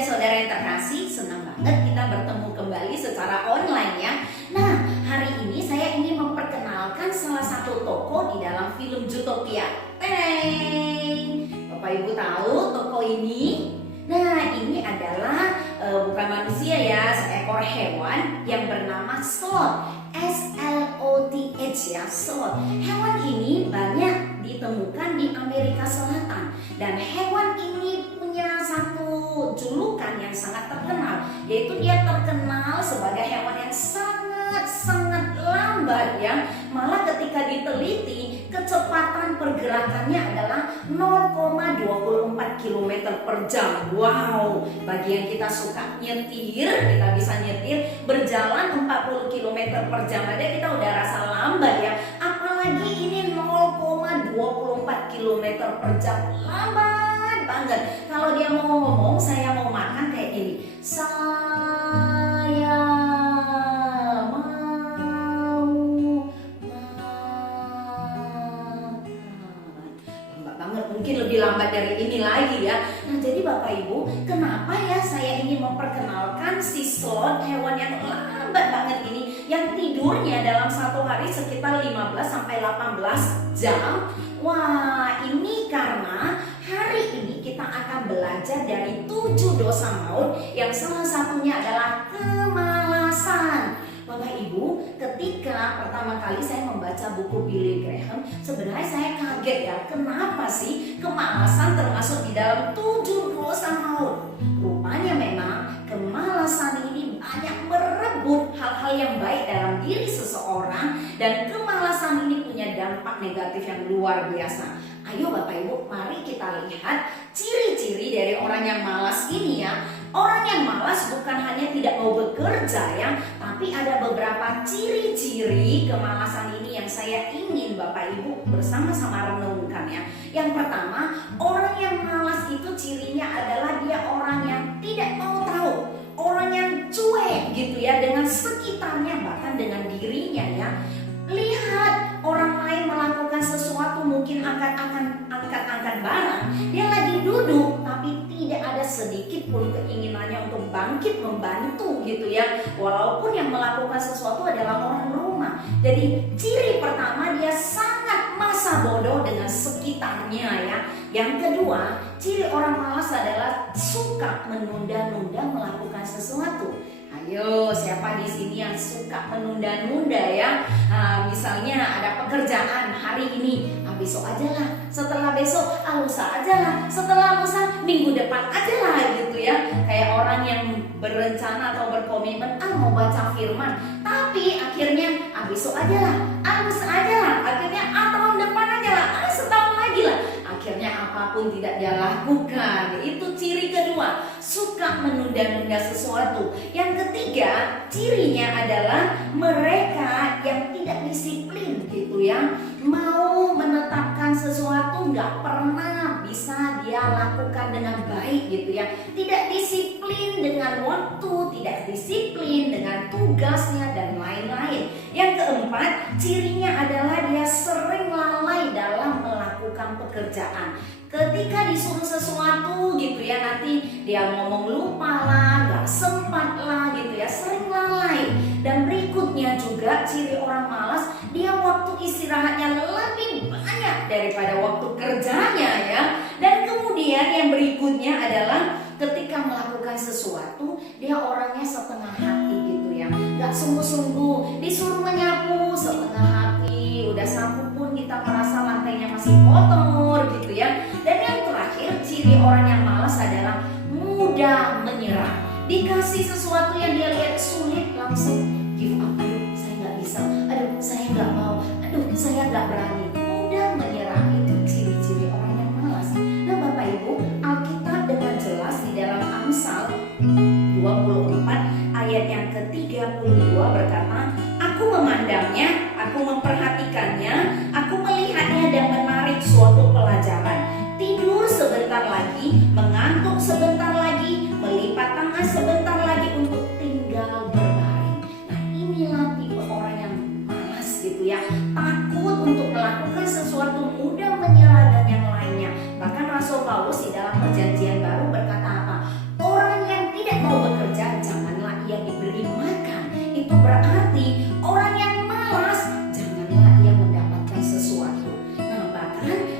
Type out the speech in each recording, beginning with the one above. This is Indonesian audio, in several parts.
dan saudara yang terkasih, senang banget kita bertemu kembali secara online ya. Nah, hari ini saya ingin memperkenalkan salah satu tokoh di dalam film Zootopia. Teng! Bapak Ibu tahu tokoh ini? Nah, ini adalah bukan manusia ya, seekor hewan yang bernama sloth. S-L-O-T-H ya, sloth. Hewan ini banyak ditemukan di Amerika Selatan dan hewan ini punya satu julukan yang sangat terkenal, yaitu dia terkenal sebagai hewan yang sangat lambat ya. Malah ketika diteliti, kecepatan pergerakannya adalah 0,24 km per jam. Wow, bagi yang kita suka nyetir, kita bisa nyetir berjalan 40 km per jam aja kita udah rasa lambat ya. Apalagi ini 0,24 km per jam, lambat banget. Kalau dia mau ngomong, saya mau makan kayak gini. Saya mau makan. Lambat banget, mungkin lebih lambat dari ini lagi ya. Nah, jadi Bapak Ibu, kenapa ya saya ingin memperkenalkan si sloth, hewan yang lambat banget ini, yang tidurnya dalam satu hari sekitar 15-18 jam. Wah, ini karena hari ini kita akan belajar dari 7 dosa maut yang salah satunya adalah kemalasan. Bapak Ibu, ketika pertama kali saya membaca buku Billy Graham, sebenarnya saya kaget ya, kenapa sih kemalasan termasuk di dalam 7 dosa maut? Rupanya memang kemalasan ini banyak merebut hal-hal yang baik dalam diri seseorang, dan kemalasan ini punya dampak negatif yang luar biasa. Ayo Bapak Ibu, mari kita lihat ciri-ciri dari orang yang malas ini ya. Orang yang malas bukan hanya tidak mau bekerja ya, tapi ada beberapa ciri-ciri kemalasan ini yang saya ingin Bapak Ibu bersama-sama renungkan ya. Yang pertama, orang yang malas itu cirinya adalah dia orang yang tidak mau tahu, orang yang cuek gitu ya dengan sekitarnya, bahkan dengan dirinya ya. Lihat orang lain melakukan sesuatu, mungkin angkat-angkat barang, dia lagi duduk tapi tidak ada sedikit pun keinginannya untuk bangkit membantu gitu ya, walaupun yang melakukan sesuatu adalah orang rumah. Jadi ciri pertama, dia sangat masa bodoh dengan sekitarnya ya. Yang kedua, ciri orang malas adalah suka menunda-nunda melakukan sesuatu. Ayo, siapa di sini yang suka menunda-nunda ya? Misalnya ada pekerjaan hari ini, besok aja lah, setelah besok, lusa aja lah, setelah lusa, minggu depan aja lah gitu ya. Kayak orang yang berencana atau berkomitmen, mau baca firman, tapi akhirnya besok aja lah, lusa aja lah, akhirnya tahun depan aja lah, setahun lagi lah. Akhirnya apapun tidak dia lakukan. Itu ciri kedua, suka menunda-nunda sesuatu. Yang ketiga, cirinya adalah mereka yang tidak disiplin gitu ya. Mau menetapkan sesuatu nggak pernah bisa dia lakukan dengan baik gitu ya. Tidak disiplin dengan waktu, tidak disiplin dengan tugasnya dan lain-lain. Yang keempat, cirinya adalah dia sering lalai dalam melakukan pekerjaan. Ketika disuruh sesuatu gitu ya, nanti dia ngomong lupa lah, gak sempat lah gitu ya, sering lalai. Dan berikutnya juga ciri orang malas, dia waktu istirahatnya lebih banyak daripada waktu kerjanya ya. Dan kemudian yang berikutnya adalah ketika melakukan sesuatu, dia orangnya setengah hati gitu ya, gak sungguh-sungguh. Disuruh menyapu setengah hati, udah sapu pun kita merasa lantainya masih kotor gitu ya. Dan yang terakhir, ciri orang yang malas adalah mudah menyerah. Dikasih sesuatu yang dia lihat sulit, langsung give up. Aduh, saya nggak bisa. Aduh, saya nggak mau. Aduh, saya nggak berani. Mudah menyerah, itu ciri-ciri orang yang malas. Nah Bapak Ibu, Alkitab dengan jelas di dalam Amsal 24 ayat yang ke-32 berkata, aku memandangnya, aku memperhatikannya, aku melihatnya dan menarik suatu pelajaran. Tidur sebentar lagi, mengantuk sebentar lagi, melipat tangan sebentar lagi untuk tinggal berbaring. Nah, inilah tipe orang yang malas gitu ya, takut untuk melakukan sesuatu, mudah menyerah dan yang lainnya. Bahkan Rasul Paulus di dalam Perjanjian Baru berkata apa? Orang yang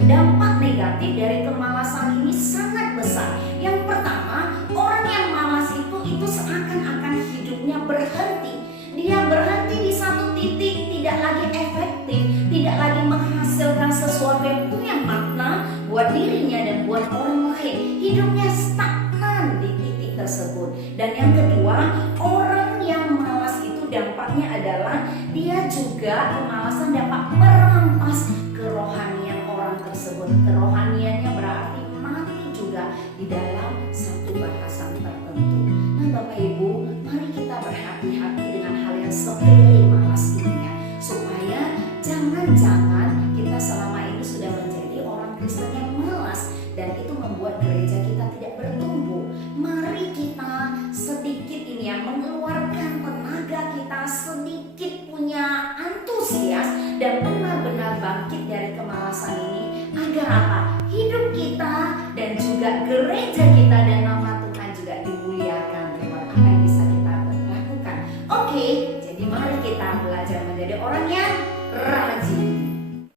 dampak negatif dari kemalasan ini sangat besar. Yang pertama, orang yang malas itu seakan-akan hidupnya berhenti. Dia berhenti di satu titik, tidak lagi efektif, tidak lagi menghasilkan sesuatu yang punya makna buat dirinya dan buat orang lain. Hidupnya stagnan di titik tersebut. Dan yang kedua, orang yang malas itu dampaknya adalah dia juga kemalasan dapat merampas kerohanian orang tersebut. Kerohaniannya berarti mati juga di dalam satu bahasan tertentu. Nah Bapak Ibu, mari kita berhati-hati dengan hal yang sepele malas ini ya, supaya jangan-jangan kita selama ini sudah menjadi orang Kristen yang malas dan itu membuat gereja kita tidak bertumbuh. Mari kita sedikit ini ya mengeluarkan tenaga kita, sedikit punya antusias dan benar-benar bangkit dari kemalasan ini, agar apa? Hidup kita dan juga gereja kita dan nama Tuhan juga dimuliakan lewat apa yang bisa